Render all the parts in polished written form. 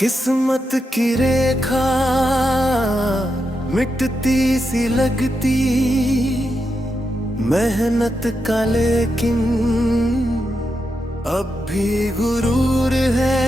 किस्मत की रेखा मिटती सी लगती, मेहनत का लेकिन अब भी गुरूर है।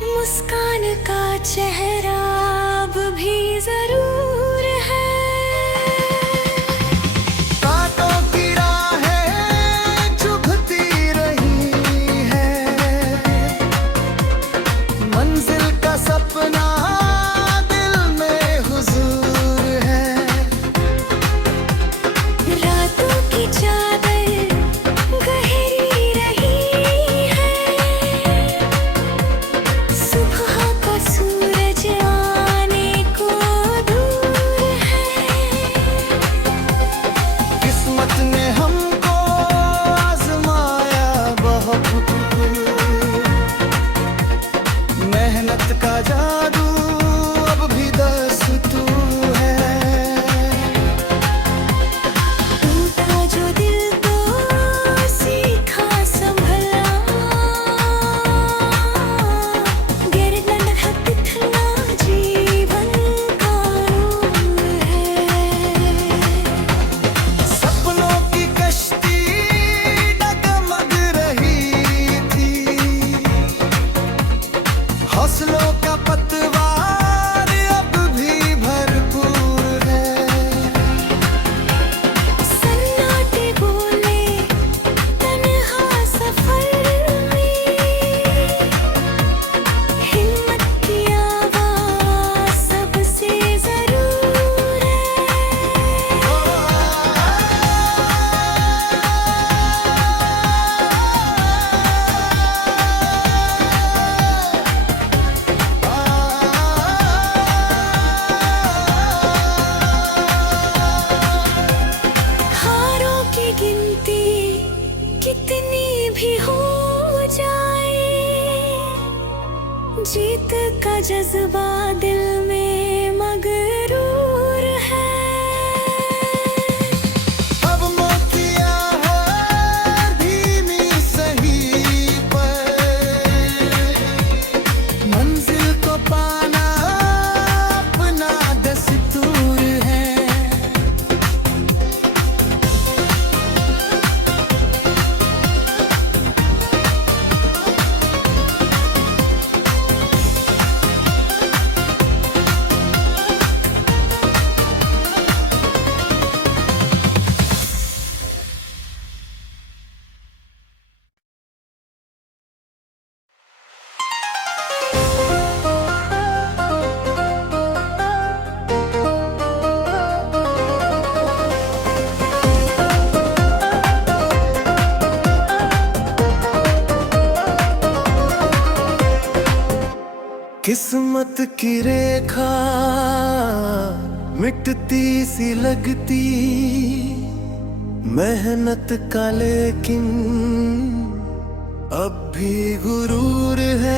मुस्कान का चेहरा अब भी जरूर है। कांटों की राहें चुभती रही है, मंजिल का सपना दिल में हुजूर है। रातों की चादर गहरी रही है, सूरज आने को दूर है। किस्मत ने हमको आजमाया बहुत, मेहनत का जादू अब भी दस्तूर है। टूटा जो दिल तो सीखा संभला, हौसलों का पतवार अब भी भरपूर है। सन्नाटे बोले तन्हा सफर में, हिम्मत की आवाज़ सबसे जरूर है। कितनी भी हो जाए, जीत का जज्बा दिल में मगरूर है। अब मोतिया है धीमी सही पर, मंजिल को पाना अपना दस्तूर है। किस्मत की रेखा मिटती सी लगती, मेहनत का लेकिन अब भी गुरूर है।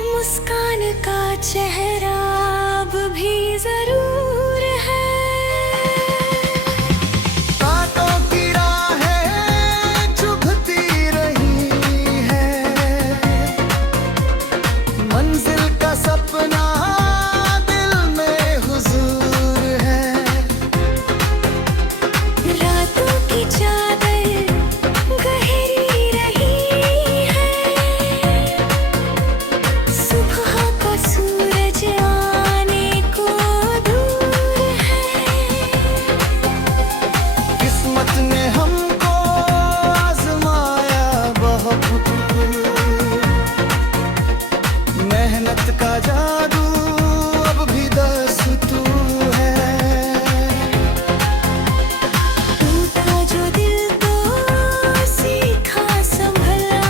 मुस्कान का चेहरा अब भी जरूर है। कांटों की राहें चुभती रही है, मंजिल का सपना दिल में हुजूर है। रातों की चादर गहरी रही है, सुबह का सूरज आने को दूर है। किस्मत ने हमको आजमाया बहुत, मेहनत का जादू अब भी दस्तूर है। टूटा जो दिल तो सीखा संभलना,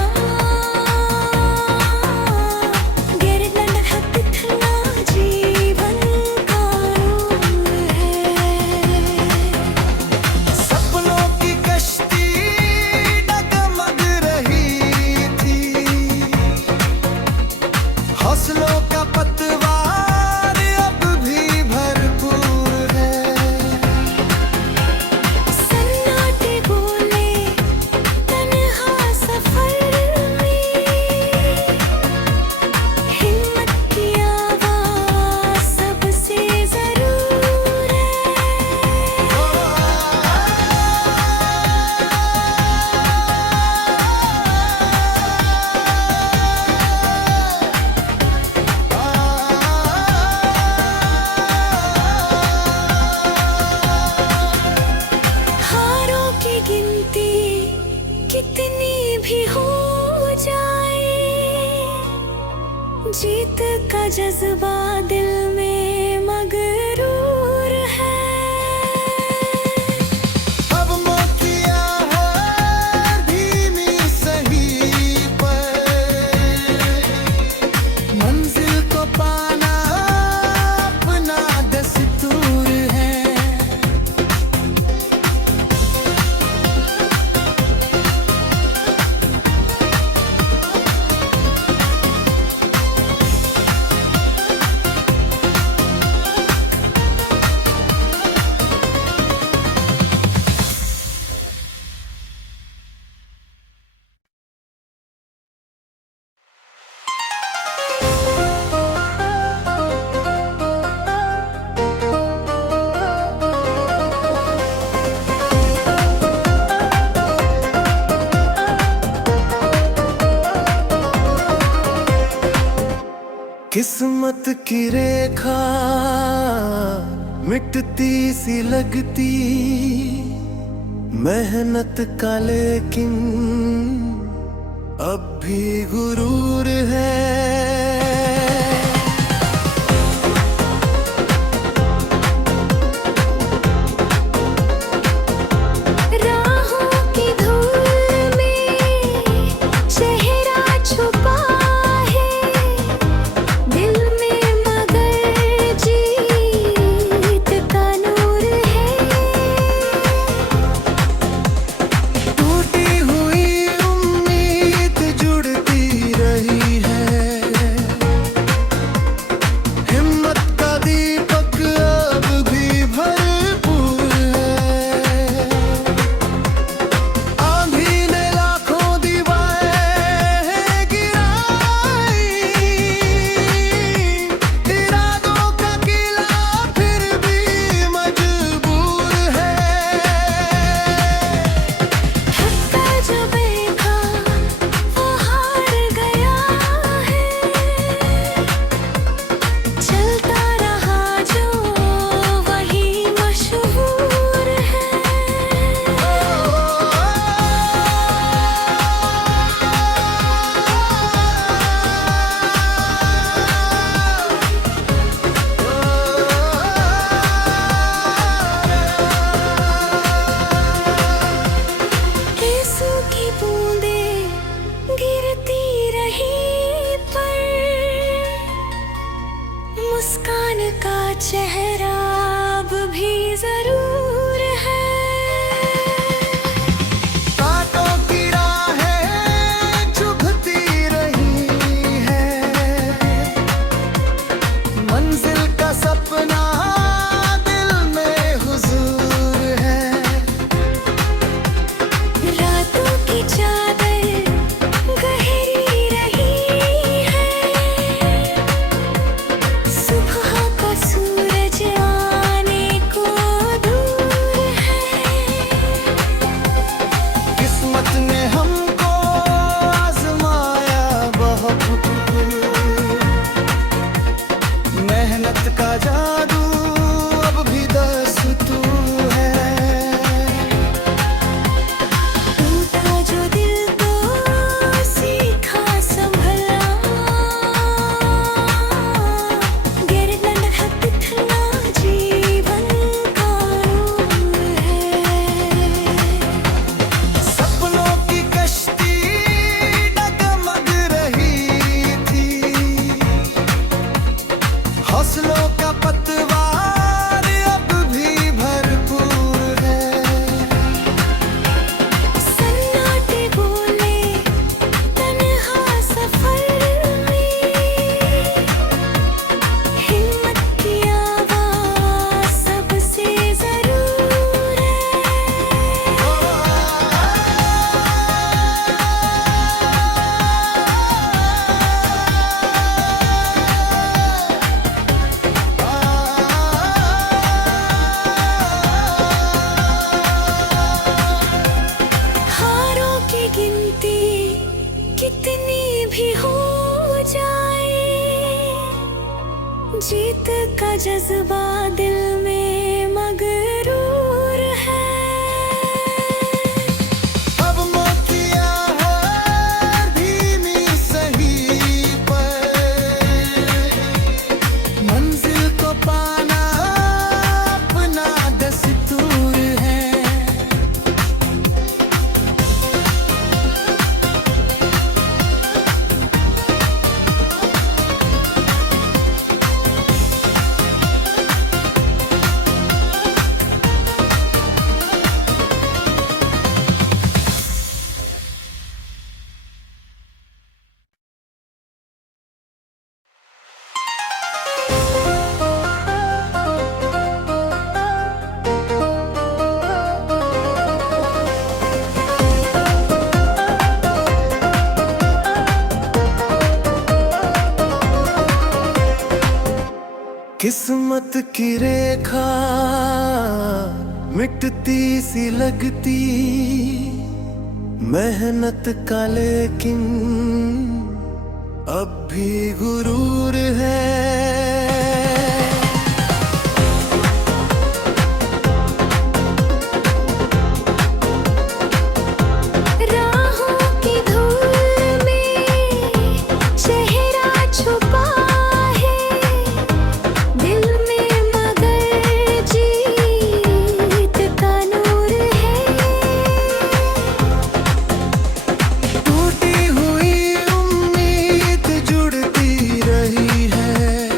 गिरना हटना जीवन का नूर है। सपनों की कश्ती डगमग रही थी, हौसलों का पतवार अब भी भरपूर है। सन्नाटे बोले तन्हा सफर में, हिम्मत की आवाज़ सबसे जरूर है। हारों की गिनती कितनी भी हो जाए, जीत का जज्बा दिल में मगरूर है। अब मोतिया है धीमी सही पर, मंजिल को पाना अपना दस्तूर है। किस्मत की रेखा मिटती सी लगती, मेहनत का लेकिन अब भी गुरूर है। राहों की धूल जज्बा दिल में मगरूर है। अब मोतिया है धीमी सही पर, मंजिल को पाना अपना दस्तूर है। किस्मत की रेखा मिटती सी लगती, मेहनत का लेकिन अब भी गुरूर है। राहों की धूल में चेहरा छुपा है, दिल में मगर जीत का नूर है। टूटी हुई उम्मीद जुड़ती रही है,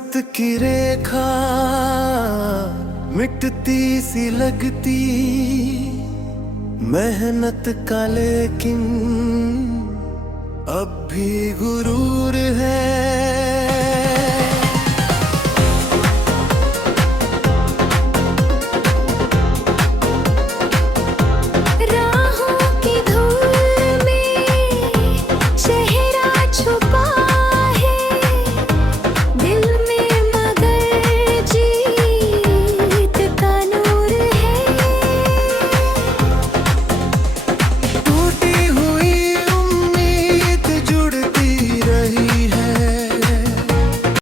किस्मत की रेखा मिटती सी लगती, मेहनत का लेकिन अब भी गुरूर है।